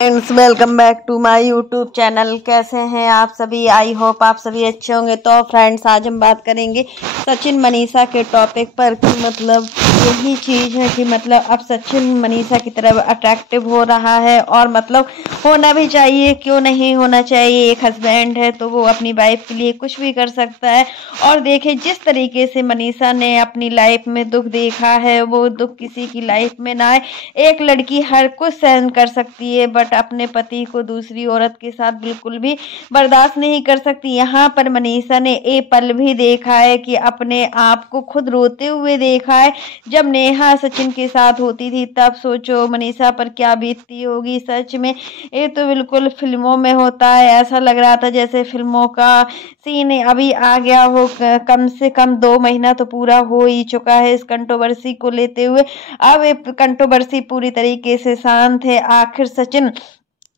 Friends, welcome back to my YouTube channel. कैसे हैं आप सभी? आई होप आप सभी अच्छे होंगे। तो फ्रेंड्स, आज हम बात करेंगे सचिन मनीषा के टॉपिक पर कि मतलब यही चीज़ है कि मतलब अब सचिन मनीषा की तरफ अट्रैक्टिव हो रहा है और मतलब होना भी चाहिए, क्यों नहीं होना चाहिए। एक हस्बैंड है तो वो अपनी वाइफ के लिए कुछ भी कर सकता है। और देखिए, जिस तरीके से मनीषा ने अपनी लाइफ में दुख देखा है, वो दुख किसी की लाइफ में ना आए। एक लड़की हर कुछ सहन कर सकती है, बट अपने पति को दूसरी औरत के साथ बिल्कुल भी बर्दाश्त नहीं कर सकती। यहाँ पर मनीषा ने ये पल भी देखा है कि अपने आप को खुद रोते हुए देखा है। जब नेहा सचिन के साथ होती थी तब सोचो मनीषा पर क्या बीतती होगी। सच में ये तो बिल्कुल फिल्मों में होता है। ऐसा लग रहा था जैसे फिल्मों का सीन अभी आ गया हो। कम से कम 2 महीना तो पूरा हो ही चुका है इस कंट्रोवर्सी को लेते हुए। अब ये कंट्रोवर्सी पूरी तरीके से शांत है। आखिर सचिन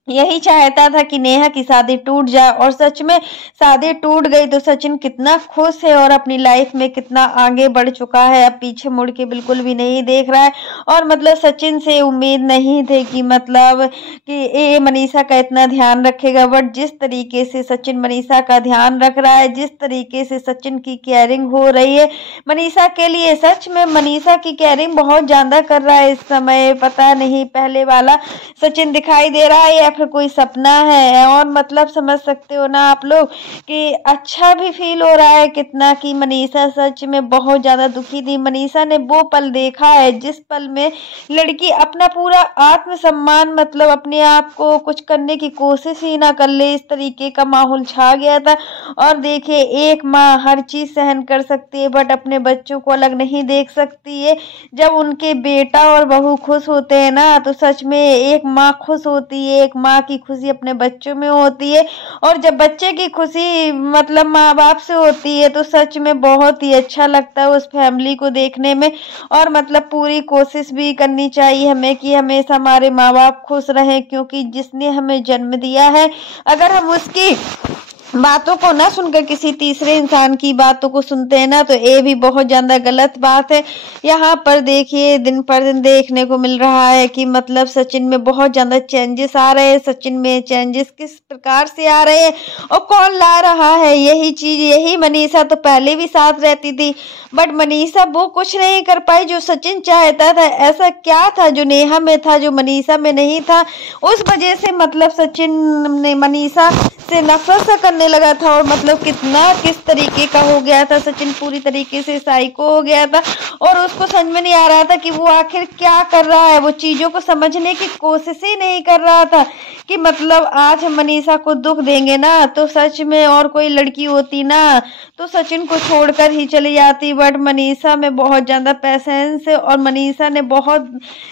यही चाहता था कि नेहा की शादी टूट जाए, और सच में शादी टूट गई तो सचिन कितना खुश है और अपनी लाइफ में कितना आगे बढ़ चुका है। अब पीछे मुड़ के बिल्कुल भी नहीं देख रहा है। और मतलब सचिन से उम्मीद नहीं थे कि मतलब कि ये मनीषा का इतना ध्यान रखेगा, बट जिस तरीके से सचिन मनीषा का ध्यान रख रहा है, जिस तरीके से सचिन की केयरिंग हो रही है मनीषा के लिए, सच में मनीषा की केयरिंग बहुत ज्यादा कर रहा है इस समय। पता नहीं पहले वाला सचिन दिखाई दे रहा है या फिर कोई सपना है। और मतलब समझ सकते हो ना आप लोग कि अच्छा भी फील हो रहा है कितना कि मनीषा सच में बहुत ज्यादा दुखी थी। मनीषा ने वो पल देखा है जिस पल में लड़की अपना पूरा आत्मसम्मान मतलब अपने आप को कुछ करने की कोशिश ही ना कर ले, इस तरीके का माहौल छा गया था। और देखिए, एक माँ हर चीज सहन कर सकती है बट अपने बच्चों को अलग नहीं देख सकती है। जब उनके बेटा और बहू खुश होते हैं ना तो सच में एक माँ खुश होती है। एक माँ की खुशी अपने बच्चों में होती है, और जब बच्चे की खुशी मतलब माँ बाप से होती है तो सच में बहुत ही अच्छा लगता है उस फैमिली को देखने में। और मतलब पूरी कोशिश भी करनी चाहिए हमें कि हमेशा हमारे माँ बाप खुश रहें, क्योंकि जिसने हमें जन्म दिया है, अगर हम उसकी बातों को ना सुनकर किसी तीसरे इंसान की बातों को सुनते हैं ना तो ये भी बहुत ज्यादा गलत बात है। यहाँ पर देखिए, दिन पर दिन देखने को मिल रहा है कि मतलब सचिन में बहुत ज्यादा चेंजेस आ रहे हैं। सचिन में चेंजेस किस प्रकार से आ रहे हैं और कौन ला रहा है? यही चीज, यही मनीषा तो पहले भी साथ रहती थी, बट मनीषा वो कुछ नहीं कर पाई जो सचिन चाहता था। ऐसा क्या था जो नेहा में था जो मनीषा में नहीं था? उस वजह से मतलब सचिन ने मनीषा से नफरत सा करने लगा था। और मतलब किस तरीके का हो गया था सचिन, पूरी तरीके से साइको हो गया था। और उसको समझ में नहीं आ रहा था कि वो आखिर क्या कर रहा है। वो चीजों को समझने की कोशिश ही नहीं कर रहा था कि मतलब आज हम मनीषा को दुख देंगे ना तो सच में और कोई लड़की होती ना तो सचिन को छोड़कर ही चली जाती। बट मनीषा में बहुत ज्यादा पेशेंस है और मनीषा ने बहुत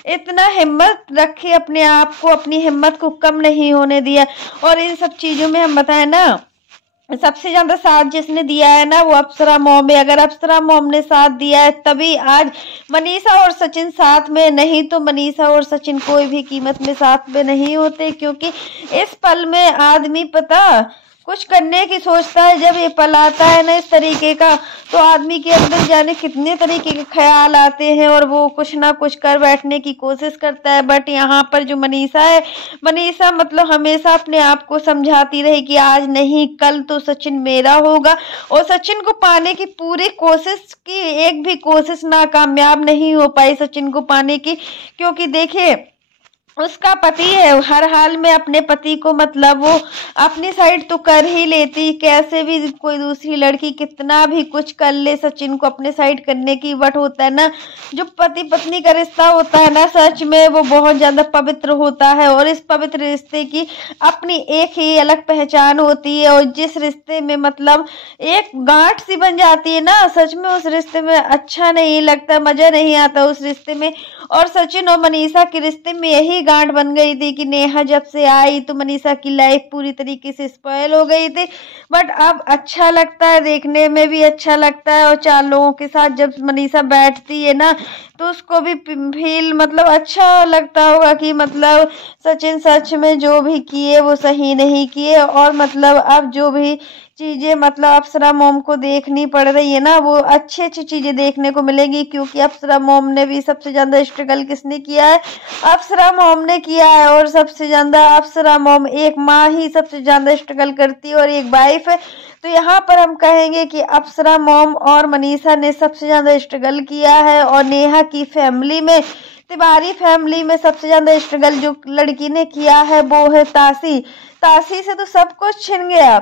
इतना हिम्मत रखी अपने आप को, अपनी हिम्मत को कम नहीं होने दिया। और इन सब चीजों में हम बताएं ना, सबसे ज्यादा साथ जिसने दिया है ना वो अप्सरा मॉम है। अगर अप्सरा मॉम ने साथ दिया है तभी आज मनीषा और सचिन साथ में, नहीं तो मनीषा और सचिन कोई भी कीमत में साथ में नहीं होते। क्योंकि इस पल में आदमी पता कुछ करने की सोचता है। जब ये पल आता है ना इस तरीके का तो आदमी के अंदर जाने कितने तरीके के ख्याल आते हैं और वो कुछ ना कुछ कर बैठने की कोशिश करता है। बट यहाँ पर जो मनीषा है, मनीषा मतलब हमेशा अपने आप को समझाती रही कि आज नहीं कल तो सचिन मेरा होगा। और सचिन को पाने की पूरी कोशिश की, एक भी कोशिश नाकामयाब नहीं हो पाई सचिन को पाने की। क्योंकि देखिए, उसका पति है, हर हाल में अपने पति को मतलब वो अपनी साइड तो कर ही लेती। कैसे भी कोई दूसरी लड़की कितना भी कुछ कर ले सचिन को अपने साइड करने की, बट होता है ना जो पति पत्नी का रिश्ता होता है ना, सच में वो बहुत ज्यादा पवित्र होता है। और इस पवित्र रिश्ते की अपनी एक ही अलग पहचान होती है। और जिस रिश्ते में मतलब एक गांठ सी बन जाती है ना, सच में उस रिश्ते में अच्छा नहीं लगता, मजा नहीं आता उस रिश्ते में। और सचिन और मनीषा के रिश्ते में यही गांठ बन गई थी कि नेहा जब से आई तो मनीषा की लाइफ पूरी तरीके से स्पॉइल हो गई थी। बट अब अच्छा लगता है, देखने में भी अच्छा लगता है। और 4 लोगों के साथ जब मनीषा बैठती है ना तो उसको भी फील मतलब अच्छा लगता होगा कि मतलब सचिन सच में जो भी किए वो सही नहीं किए। और मतलब अब जो भी चीजें मतलब अप्सरा मॉम को देखनी पड़ रही है ना, वो अच्छी अच्छी चीजें देखने को मिलेगी। क्योंकि अप्सरा मॉम ने भी सबसे ज्यादा स्ट्रगल किसने किया है, अप्सरा मॉम ने किया है। और सबसे ज्यादा अप्सरा मॉम एक माँ ही सबसे ज्यादा स्ट्रगल करती है और एक वाइफ है। तो यहाँ पर हम कहेंगे कि अप्सरा मॉम और मनीषा ने सबसे ज्यादा स्ट्रगल किया है। और नेहा की फैमिली में, तिवारी फैमिली में सबसे ज्यादा स्ट्रगल जो लड़की ने किया है वो है तासी। तासी से तो सब कुछ छिन गया,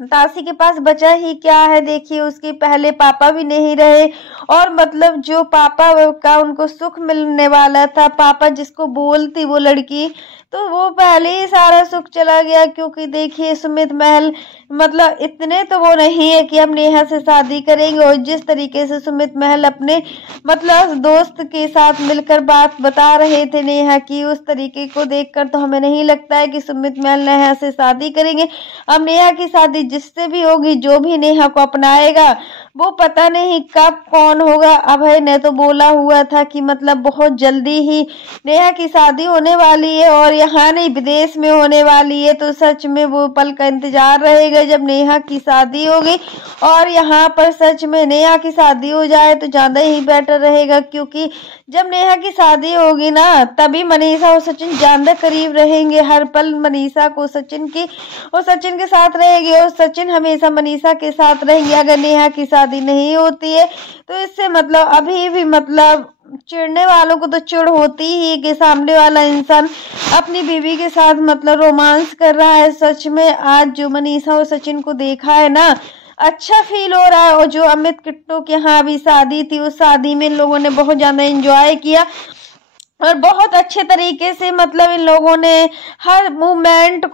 तासी के पास बचा ही क्या है। देखिए उसके पहले पापा भी नहीं रहे और मतलब जो पापा का उनको सुख मिलने वाला था, पापा जिसको बोलती वो लड़की, तो वो पहले ही सारा सुख चला गया। क्योंकि देखिए सुमित महल मतलब इतने तो वो नहीं है कि हम नेहा से शादी करेंगे। और जिस तरीके से सुमित महल अपने मतलब दोस्त के साथ मिलकर बात बता रहे थे नेहा की, उस तरीके को देखकर तो हमें नहीं लगता है कि सुमित महल नेहा से शादी करेंगे। अब नेहा की शादी जिससे भी होगी, जो भी नेहा को अपनाएगा, वो पता नहीं कब कौन होगा। अभय ने तो बोला हुआ था कि मतलब बहुत जल्दी ही नेहा की शादी होने वाली है और यहाँ नहीं विदेश में होने वाली है। तो सच में वो पल का इंतजार रहेगा जब नेहा की शादी होगी। और यहाँ पर सच में नेहा की शादी हो जाए तो ज़्यादा ही बेटर रहेगा। क्योंकि जब नेहा की शादी होगी ना, तभी मनीषा और सचिन ज़्यादा करीब रहेंगे। हर पल मनीषा को सचिन की और सचिन के साथ रहेगी और सचिन हमेशा मनीषा के साथ रहेंगे। अगर नेहा की शादी नहीं होती है तो इससे मतलब अभी भी मतलब चिढ़ने वालों को तो चिढ़ होती ही कि सामने वाला इंसान अपनी बीवी के साथ मतलब रोमांस कर रहा है। सच में आज जो मनीषा और सचिन को देखा है ना, अच्छा फील हो रहा है। और जो अमित किट्टू के यहाँ अभी शादी थी, उस शादी में इन लोगों ने बहुत ज़्यादा एंजॉय किया और बहुत अच्छे तरीके से मतलब इन लोगों ने हर मोमेंट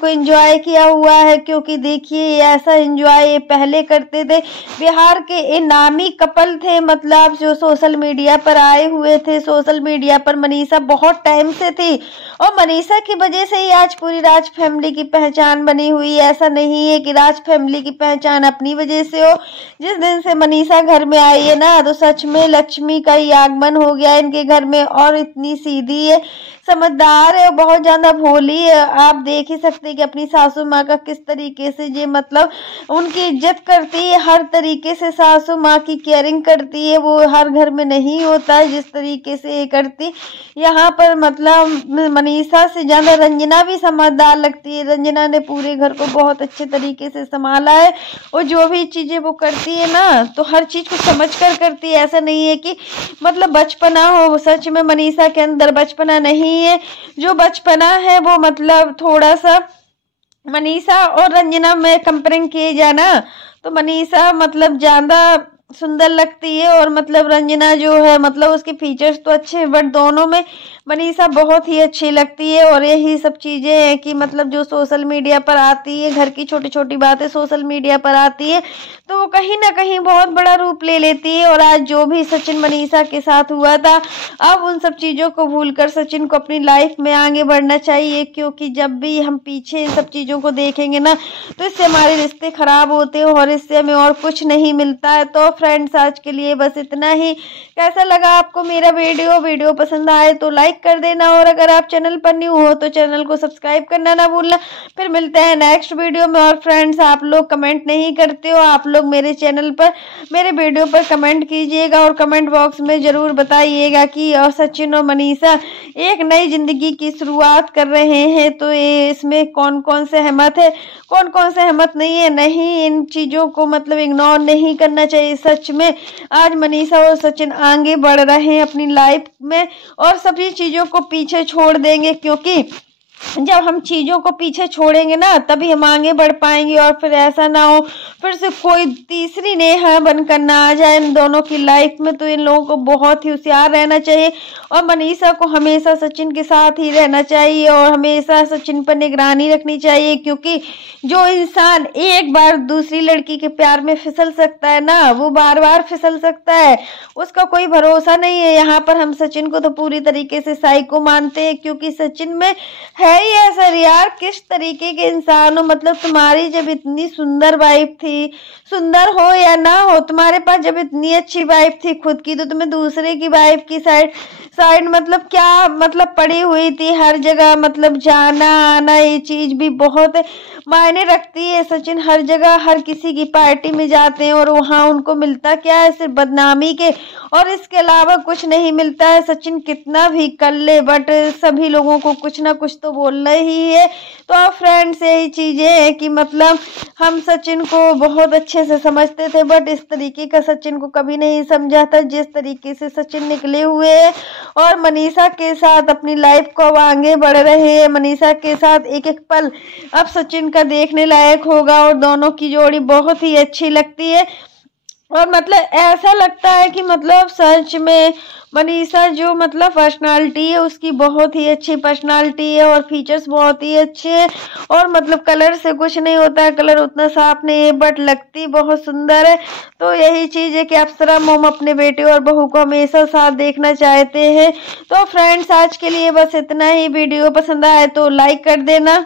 को एंजॉय किया हुआ है। क्योंकि देखिए ऐसा एंजॉय पहले करते थे, बिहार के ये नामी कपल थे मतलब जो सोशल मीडिया पर आए हुए थे। सोशल मीडिया पर मनीषा बहुत टाइम से थी और मनीषा की वजह से ही आज पूरी राज फैमिली की पहचान बनी हुई है। ऐसा नहीं है कि राज फैमिली की पहचान अपनी वजह से हो। जिस दिन से मनीषा घर में आई है ना, तो सच में लक्ष्मी का ही आगमन हो गया इनके घर में। और इतनी सीधी है, समझदार है, बहुत ज्यादा भोली है। आप देख ही सकते हैं कि अपनी सासू माँ का किस तरीके से ये मतलब उनकी इज्जत करती है, हर तरीके से सासू माँ की केयरिंग करती है। वो हर घर में नहीं होता है जिस तरीके से ये करती। यहाँ पर मतलब मनीषा से ज्यादा रंजना भी समझदार लगती है। रंजना ने पूरे घर को बहुत अच्छे तरीके से संभाला है और जो भी चीजें वो करती है ना, तो हर चीज को समझ कर करती है। ऐसा नहीं है कि मतलब बचपना हो, सच में मनीषा के अंदर बचपना नहीं है। जो बचपना है वो मतलब थोड़ा सा मनीषा और रंजना में कंपेयरिंग किए जाए ना, तो मनीषा मतलब ज्यादा सुंदर लगती है और मतलब रंजना जो है मतलब उसके फीचर्स तो अच्छे हैं, बट दोनों में मनीषा बहुत ही अच्छी लगती है। और यही सब चीज़ें हैं कि मतलब जो सोशल मीडिया पर आती है, घर की छोटी छोटी बातें सोशल मीडिया पर आती है, तो वो कहीं ना कहीं बहुत बड़ा रूप ले लेती है। और आज जो भी सचिन मनीषा के साथ हुआ था, अब उन सब चीज़ों को भूलकर सचिन को अपनी लाइफ में आगे बढ़ना चाहिए। क्योंकि जब भी हम पीछे इन सब चीज़ों को देखेंगे ना, तो इससे हमारे रिश्ते खराब होते हैं और इससे हमें और कुछ नहीं मिलता है। तो फ्रेंड्स आज के लिए बस इतना ही। कैसा लगा आपको मेरा वीडियो पसंद आए तो लाइक कर देना और अगर आप चैनल पर न्यू हो तो चैनल को सब्सक्राइब करना ना भूलना। फिर मिलते हैं नेक्स्ट वीडियो में। और फ्रेंड्स आप लोग कमेंट नहीं करते हो, आप लोग मेरे चैनल पर मेरे वीडियो पर कमेंट कीजिएगा और कमेंट बॉक्स में ज़रूर बताइएगा कि और सचिन और मनीषा एक नई जिंदगी की शुरुआत कर रहे हैं, तो ये इसमें कौन कौन से सहमत है, कौन कौन से सहमत नहीं है। नहीं, इन चीज़ों को मतलब इग्नोर नहीं करना चाहिए। सच में आज मनीषा और सचिन आगे बढ़ रहे हैं अपनी लाइफ में और सभी चीज़ों को पीछे छोड़ देंगे। क्योंकि जब हम चीज़ों को पीछे छोड़ेंगे ना, तभी हम आगे बढ़ पाएंगे। और फिर ऐसा ना हो फिर से कोई तीसरी नेहा बनकर ना आ जाए इन दोनों की लाइफ में। तो इन लोगों को बहुत ही होशियार रहना चाहिए और मनीषा को हमेशा सचिन के साथ ही रहना चाहिए और हमेशा सचिन पर निगरानी रखनी चाहिए। क्योंकि जो इंसान एक बार दूसरी लड़की के प्यार में फिसल सकता है ना, वो बार बार फिसल सकता है, उसका कोई भरोसा नहीं है। यहाँ पर हम सचिन को तो पूरी तरीके से साइको मानते हैं, क्योंकि सचिन में है भाई है सर यार, किस तरीके के इंसान हो। मतलब तुम्हारी जब इतनी सुंदर वाइफ थी, सुंदर हो या ना हो, तुम्हारे पास जब इतनी अच्छी वाइफ थी खुद की, तो तुम्हें दूसरे की वाइफ की साइड साइड मतलब क्या मतलब पड़ी हुई थी हर जगह। मतलब जाना आना ये चीज भी बहुत मायने रखती है सचिन। हर जगह हर किसी की पार्टी में जाते हैं और वहां उनको मिलता क्या है, सिर्फ बदनामी के और इसके अलावा कुछ नहीं मिलता है। सचिन कितना भी कर ले बट सभी लोगों को कुछ ना कुछ तो बोलना ही है। तो आप फ्रेंड्स यही चीजें हैं कि मतलब हम सचिन को बहुत अच्छे से समझते थे बट इस तरीके का सचिन को कभी नहीं समझा था जिस तरीके से सचिन निकले हुए हैं और मनीषा के साथ अपनी लाइफ को अब आगे बढ़ रहे हैं। मनीषा के साथ एक एक पल अब सचिन का देखने लायक होगा और दोनों की जोड़ी बहुत ही अच्छी लगती है। और मतलब ऐसा लगता है कि मतलब सच में मनीषा जो मतलब पर्सनालिटी है उसकी बहुत ही अच्छी पर्सनालिटी है और फीचर्स बहुत ही अच्छे हैं। और मतलब कलर से कुछ नहीं होता है, कलर उतना साफ नहीं है बट लगती बहुत सुंदर है। तो यही चीज़ है कि अप्सरा मोम अपने बेटे और बहू को हमेशा साथ देखना चाहते हैं। तो फ्रेंड्स आज के लिए बस इतना ही। वीडियो पसंद आए तो लाइक कर देना।